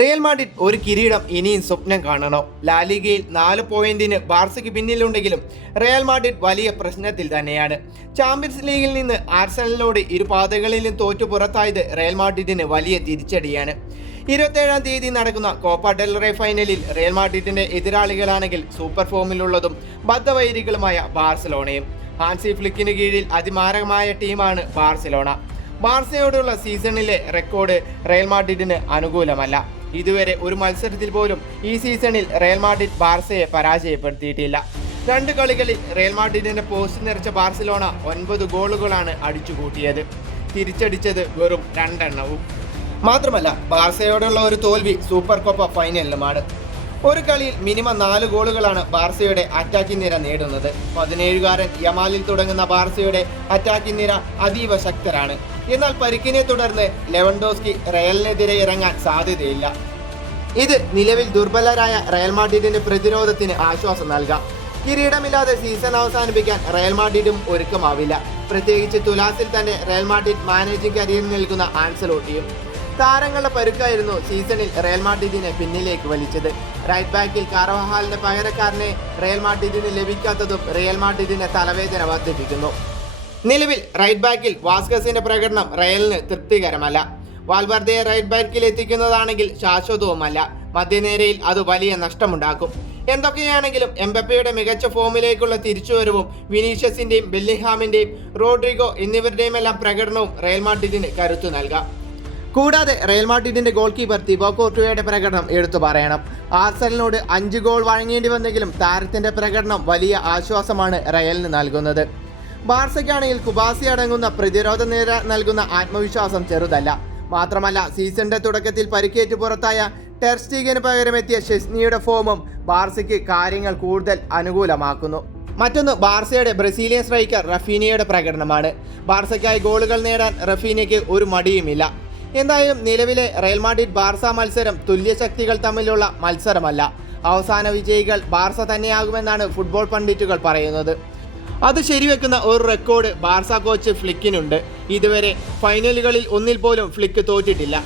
Real Madrid ഒരു കിരീടം ഇനിയും സ്വപ്നം കാണണോ? ലാലിഗയിൽ 4 പോയിന്റിന് ബാർസയ്ക്ക് പിന്നിലുണ്ടെങ്കിലും റിയൽ മാഡ്രിഡ് വലിയ പ്രശ്നത്തിൽ തന്നെയാണ്. ചാമ്പ്യൻസ് ലീഗിൽ നിന്ന് ആർസണലിനോട് ഇരുപാതകളിലും തോറ്റു പുറത്തായത് റിയൽ മാഡ്രിഡിന് വലിയ തിരിച്ചടിയാണ്. 27-ാം തീയതി നടക്കുന്ന കോപ്പ ഡെൽ റേ ഫൈനലിൽ റിയൽ മാഡ്രിഡിന്റെ എതിരാളികളാണെങ്കിൽ സൂപ്പർ ഫോമിലുള്ളതും ബദ്ധവൈരികളുമായ ബാർസലോണയും. ഹാൻസി ഫ്ലിക്കിന് കീഴിൽ അതിമാരകമായ ടീമാണ് ബാർസലോണ. ബാർസയോടുള്ള സീസണിലെ റെക്കോർഡ് റിയൽ മാഡ്രിഡിന് അനുകൂലമല്ല. ഇതുവരെ ഒരു മത്സരത്തിൽ പോലും ഈ സീസണിൽ റിയൽ മാഡ്രിഡ് ബാർസയെ പരാജയപ്പെടുത്തിയിട്ടില്ല. 2 കളികളിൽ റിയൽ മാഡ്രിഡിന്റെ പോസ്റ്റ് നിറച്ച ബാർസലോണ 9 ഗോളുകളാണ് അടിച്ചുകൂട്ടിയത്. തിരിച്ചടിച്ചത് വെറും 2 എണ്ണവും. മാത്രമല്ല ബാർസയോടുള്ള ഒരു തോൽവി സൂപ്പർ കോപ്പ ഫൈനലിലുമാണ്. ഒരു കളിയിൽ മിനിമം 4 ഗോളുകളാണ് ബാർസയുടെ അറ്റാക്കിംഗ് നിര നേടുന്നത്. 17-കാരൻ യമാലിൽ തുടങ്ങുന്ന ബാർസയുടെ അറ്റാക്കിംഗ് നിര അതീവ ശക്തരാണ്. എന്നാൽ പരിക്കിനെ തുടർന്ന് ലെവൻഡോസ്കി റയലിനെതിരെ ഇറങ്ങാൻ സാധ്യതയില്ല. ഇത് നിലവിൽ ദുർബലരായ റയൽ മാഡ്രിഡിന്റെ പ്രതിരോധത്തിന് ആശ്വാസം നൽകാം. കിരീടമില്ലാതെ സീസൺ അവസാനിപ്പിക്കാൻ റയൽ മാഡ്രിഡും ഒരുക്കമാവില്ല. പ്രത്യേകിച്ച് തുലാസിൽ തന്നെ റയൽ മാഡ്രിഡ് മാനേജിംഗ് കരിയർ നൽകുന്ന ആൻസലോട്ടിയും. താരങ്ങളുടെ പരുക്കായിരുന്നു സീസണിൽ റയൽ മാഡ്രിഡിനെ പിന്നിലേക്ക് വലിച്ചത്. റൈറ്റ് ബാക്കിൽ കാർവഹാലിന്റെ പകരക്കാരനെ റയൽ മാഡ്രിഡിന് ലഭിക്കാത്തതും റിയൽ മാഡ്രിഡിന്റെ തലവേദന വർദ്ധിപ്പിക്കുന്നു. നിലവിൽ റൈറ്റ് ബാക്കിൽ വാസ്കസിന്റെ പ്രകടനം റയലിന് തൃപ്തികരമല്ല. വാൽവർദയെ റൈറ്റ് ബാക്കിൽ എത്തിക്കുന്നതാണെങ്കിൽ ശാശ്വതവുമല്ല. മധ്യനിരയിൽ അത് വലിയ നഷ്ടമുണ്ടാക്കും. എന്തൊക്കെയാണെങ്കിലും എംബപ്പയുടെ മികച്ച ഫോമിലേക്കുള്ള തിരിച്ചുവരവും വിനീഷ്യസിന്റെയും ബെല്ലിംഗ്ഹാമിന്റെയും റോഡ്രിഗോ എന്നിവരുടെയുമെല്ലാം പ്രകടനവും റയൽ മാഡ്രിഡിന് കരുത്തു നൽകാം. കൂടാതെ റയൽ മാഡ്രിഡിന്റെ ഗോൾ കീപ്പർ തിബോ കോർട്ടുവയുടെ പ്രകടനം എടുത്തു പറയണം. ആർസണലിനോട് 5 ഗോൾ വഴങ്ങേണ്ടി വന്നെങ്കിലും താരത്തിന്റെ പ്രകടനം വലിയ ആശ്വാസമാണ് റയലിന് നൽകുന്നത്. ബാർസയ്ക്കാണെങ്കിൽ കുബാസി അടങ്ങുന്ന പ്രതിരോധ നിര നൽകുന്ന ആത്മവിശ്വാസം ചെറുതല്ല. മാത്രമല്ല സീസണിന്റെ തുടക്കത്തിൽ പരിക്കേറ്റ് പുറത്തായ ടെർ സ്റ്റീഗന് പകരമെത്തിയ ഷെസ്നിയുടെ ഫോമും ബാർസയ്ക്ക് കാര്യങ്ങൾ കൂടുതൽ അനുകൂലമാക്കുന്നു. മറ്റൊന്ന് ബാർസയുടെ ബ്രസീലിയൻ സ്ട്രൈക്കർ റഫീനിയയുടെ പ്രകടനമാണ്. ബാർസയ്ക്കായി ഗോളുകൾ നേടാൻ റഫീനിയയ്ക്ക് ഒരു മടിയുമില്ല. എന്തായാലും നിലവിലെ റയൽ മാഡ്രിഡ് ബാർസ മത്സരം തുല്യശക്തികൾ തമ്മിലുള്ള മത്സരമല്ല. അവസാന വിജയികൾ ബാർസ തന്നെയാകുമെന്നാണ് ഫുട്ബോൾ പണ്ഡിറ്റുകൾ പറയുന്നത്. അത് ശരിവെക്കുന്ന ഒരു റെക്കോർഡ് ബാർസ കോച്ച് ഫ്ലിക്കിനുണ്ട്. ഇതുവരെ ഫൈനലുകളിൽ ഒന്നിൽ പോലും ഫ്ലിക്ക് തോറ്റിട്ടില്ല.